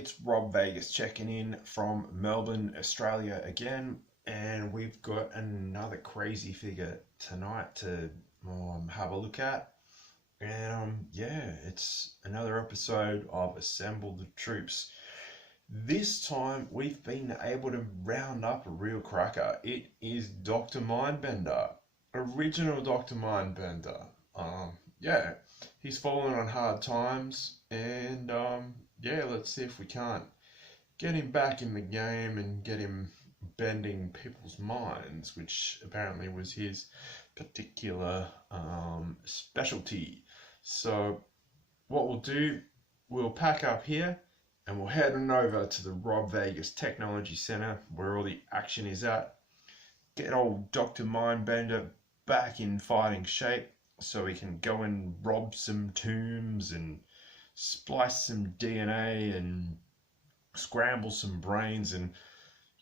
it's Rob Vegas checking in from Melbourne, Australia again, and we've got another crazy figure tonight to have a look at. And yeah, it's another episode of Assemble the Troops. This time we've been able to round up a real cracker. It is Dr. Mindbender, original Dr. Mindbender. Yeah, he's fallen on hard times, and yeah, let's see if we can't get him back in the game and get him bending people's minds, which apparently was his particular specialty. So what we'll do, we'll pack up here and we'll head on over to the Rob Vegas Technology Center where all the action is at. Get old Dr. Mindbender back in fighting shape so we can go and rob some tombs and splice some DNA and scramble some brains and,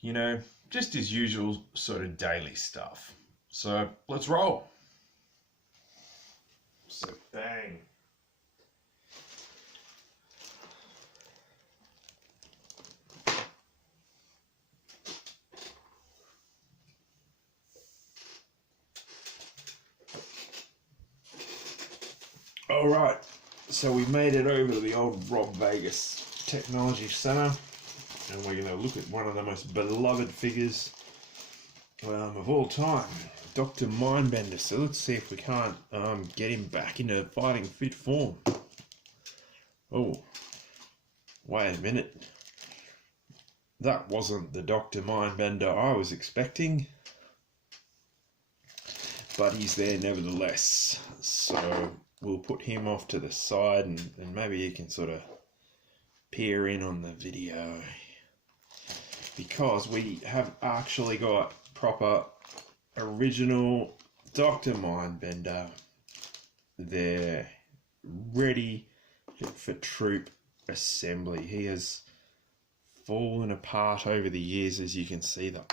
you know, just his usual sort of daily stuff. So let's roll. So bang. Alright, so we made it over to the old Rob Vegas Technology Center, and we're going to look at one of the most beloved figures of all time, Dr. Mindbender. So let's see if we can't get him back into fighting fit form. Oh, wait a minute. That wasn't the Dr. Mindbender I was expecting, but he's there nevertheless. So we'll put him off to the side and maybe he can sort of peer in on the video, because we have actually got proper original Dr. Mindbender there, ready for troop assembly. He has fallen apart over the years, as you can see. The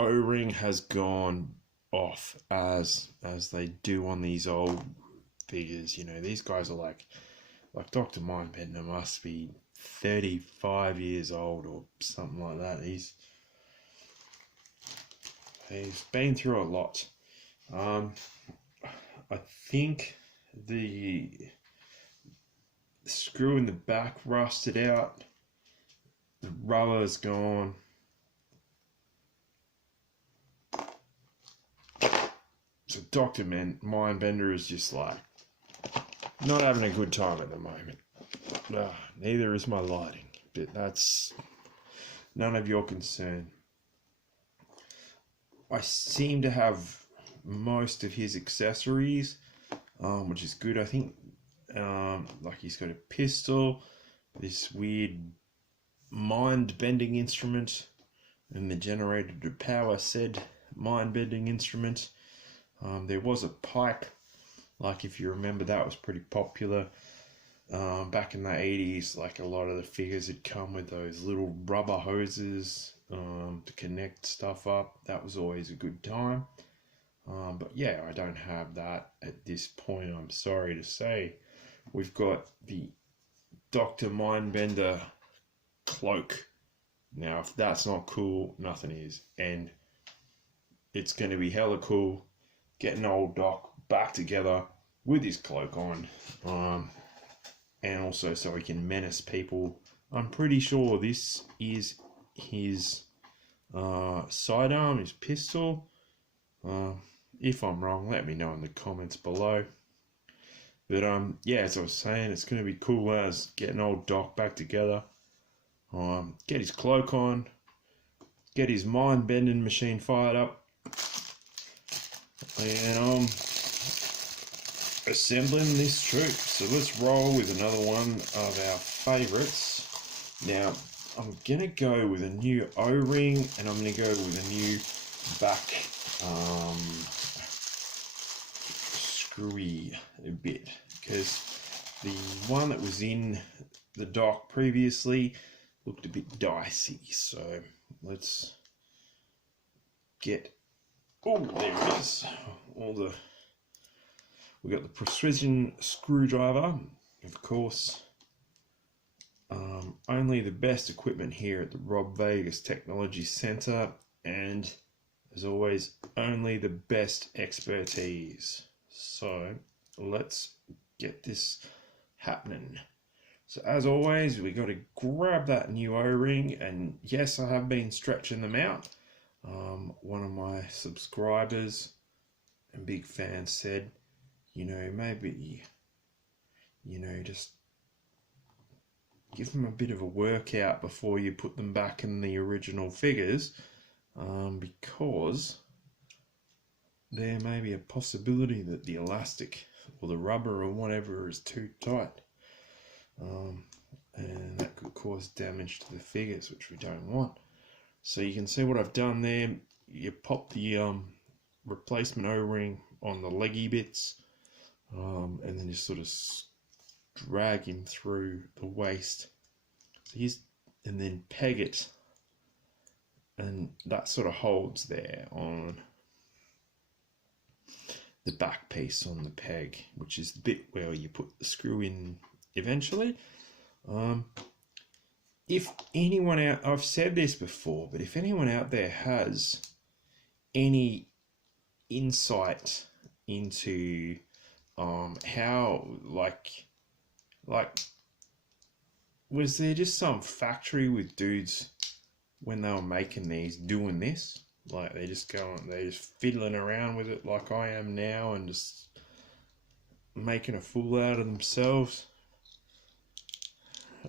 O-ring has gone off as they do on these old figures. You know, these guys are like Dr. Mindbender must be 35 years old or something like that. He's been through a lot. I think the screw in the back rusted out. The rubber's gone. So Dr. Mindbender is just like not having a good time at the moment. Neither is my lighting, but that's none of your concern. I seem to have most of his accessories, which is good. I think like he's got a pistol, this weird mind-bending instrument, and the generator to power said mind-bending instrument. There was a pipe, like if you remember, that was pretty popular back in the 80s. Like a lot of the figures had come with those little rubber hoses to connect stuff up. That was always a good time. But yeah, I don't have that at this point, I'm sorry to say. We've got the Dr. Mindbender cloak. Now, if that's not cool, nothing is. And it's going to be hella cool getting old Doc back together with his cloak on, and also so he can menace people. I'm pretty sure this is his sidearm, his pistol. If I'm wrong, let me know in the comments below. But yeah, as I was saying, it's going to be cool as getting old Doc back together. Get his cloak on, get his mind-bending machine fired up, and assembling this troop. So let's roll with another one of our favourites. Now, I'm going to go with a new O-ring, and I'm going to go with a new back screwy bit, because the one that was in the dock previously looked a bit dicey. So let's get, oh, there it is, all the We got the precision screwdriver, of course. Only the best equipment here at the Rob Vegas Technology Center, and as always, only the best expertise. So let's get this happening. So as always, we got to grab that new O-ring, and yes, I have been stretching them out. One of my subscribers and big fans said, maybe, just give them a bit of a workout before you put them back in the original figures, because there may be a possibility that the elastic or the rubber or whatever is too tight, and that could cause damage to the figures, which we don't want. So you can see what I've done there. You pop the replacement O-ring on the leggy bits, and then just sort of drag him through the waist. So and then peg it, and that sort of holds there on the back piece on the peg, which is the bit where you put the screw in eventually. If anyone out, I've said this before, but if anyone out there has any insight into how, like was there just some factory with dudes when they were making these doing this? Like they're just fiddling around with it like I am now and just making a fool out of themselves.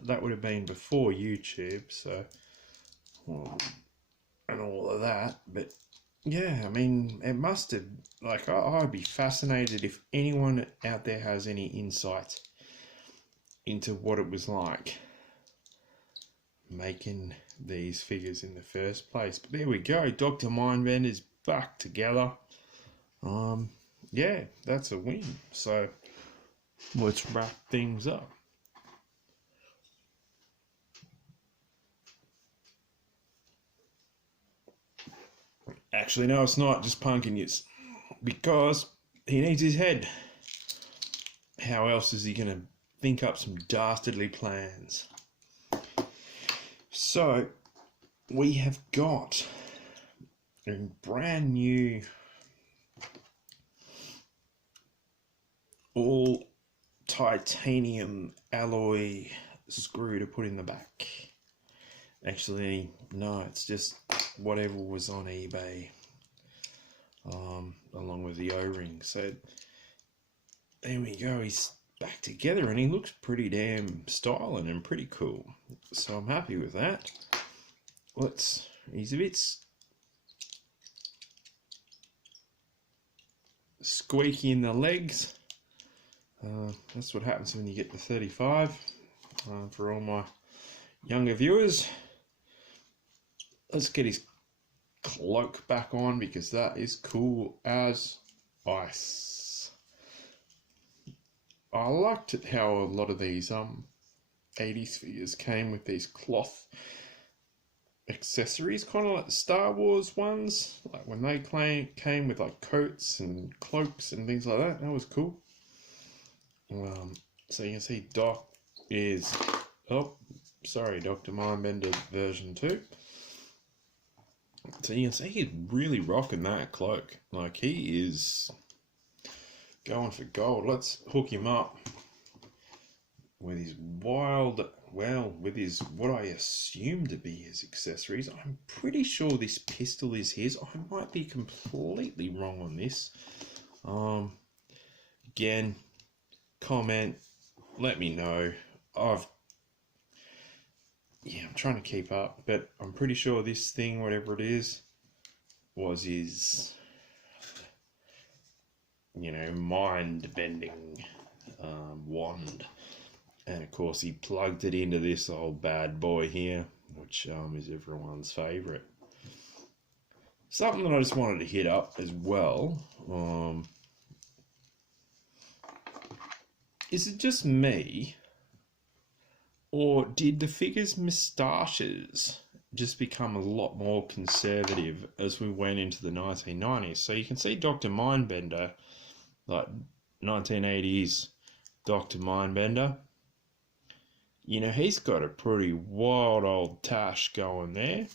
That would have been before YouTube, so, and all of that. But yeah, I mean, it must have, like, I'd be fascinated if anyone out there has any insight into what it was like making these figures in the first place. But there we go, Dr. Mindbenders back together. Yeah, that's a win. So let's wrap things up. Actually, no, it's not just punking you, because he needs his head. How else is he going to think up some dastardly plans? So, we have got a brand new all titanium alloy screw to put in the back. Actually, no, it's just whatever was on eBay, along with the O-ring. So there we go, he's back together and he looks pretty damn styling and pretty cool. So I'm happy with that. He's a bit squeaky in the legs. That's what happens when you get to 35, for all my younger viewers. Let's get his cloak back on, because that is cool as ice. I liked it how a lot of these 80s figures came with these cloth accessories, kind of like the Star Wars ones, like when they came with like coats and cloaks and things like that. That was cool. So you can see Doc is, Dr. Mindbender version 2. So you can see he's really rocking that cloak. Like, he is going for gold. Let's hook him up with his with his, what I assume to be his accessories. I'm pretty sure this pistol is his. I might be completely wrong on this. Again, comment, let me know. I'm trying to keep up, but I'm pretty sure this thing, whatever it is, was his, mind-bending wand. And of course he plugged it into this old bad boy here, which is everyone's favourite. Something that I just wanted to hit up as well, is it just me, or did the figure's moustaches just become a lot more conservative as we went into the 1990s? So you can see Dr. Mindbender, like, 1980s Dr. Mindbender. You know, he's got a pretty wild old tash going there.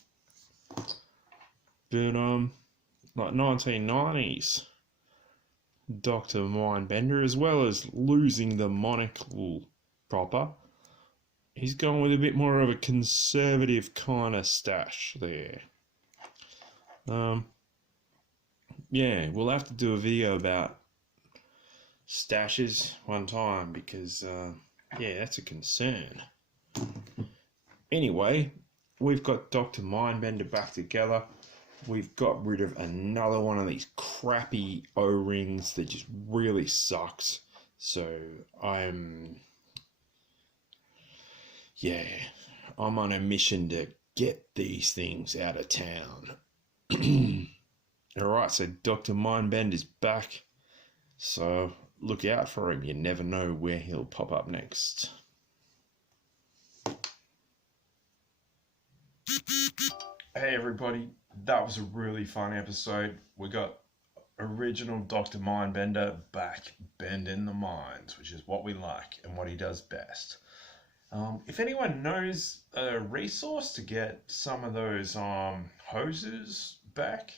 But like 1990s Dr. Mindbender, as well as losing the monocle proper, he's gone with a bit more of a conservative kind of stash there. Yeah, we'll have to do a video about stashes one time because yeah, that's a concern. Anyway, we've got Dr. Mindbender back together. We've got rid of another one of these crappy O-rings that just really sucks. So I'm on a mission to get these things out of town. Alright, so Dr. Mindbender's back. So look out for him. You never know where he'll pop up next. Hey everybody, that was a really fun episode. We got original Dr. Mindbender back bending the minds, which is what we like and what he does best. If anyone knows a resource to get some of those hoses back,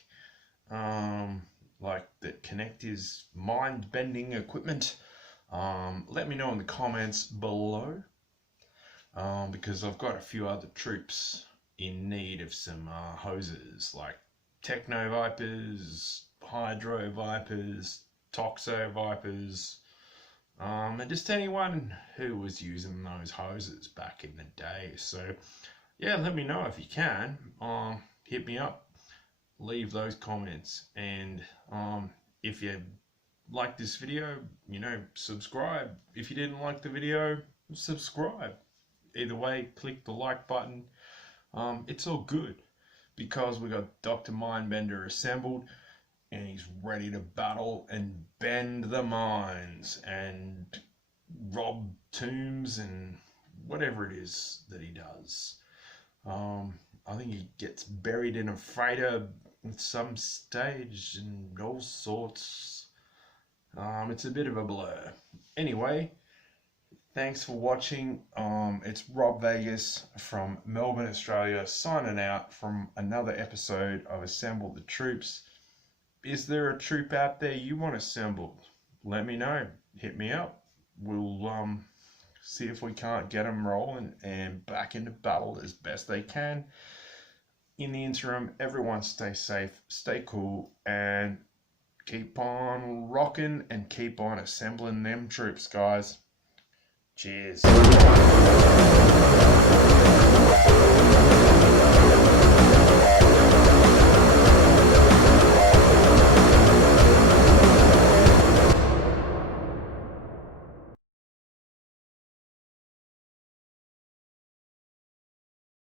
like that connect his mind-bending equipment, let me know in the comments below, because I've got a few other troops in need of some hoses, like Techno Vipers, Hydro Vipers, Toxo Vipers, and just anyone who was using those hoses back in the day. So yeah, let me know if you can. Hit me up, leave those comments, and if you like this video, you know, subscribe. If you didn't like the video, subscribe. Either way, click the like button. It's all good because we got Dr. Mindbender assembled and he's ready to battle and bend the minds and rob tombs and whatever it is that he does. I think he gets buried in a freighter at some stage and all sorts. It's a bit of a blur. Anyway, thanks for watching. It's Rob Vegas from Melbourne, Australia, signing out from another episode of Assemble the Troops. Is there a troop out there you want assembled? Let me know. Hit me up. We'll see if we can't get them rolling and back into battle as best they can. In the interim, everyone stay safe, stay cool, and keep on rocking and keep on assembling them troops, guys. Cheers.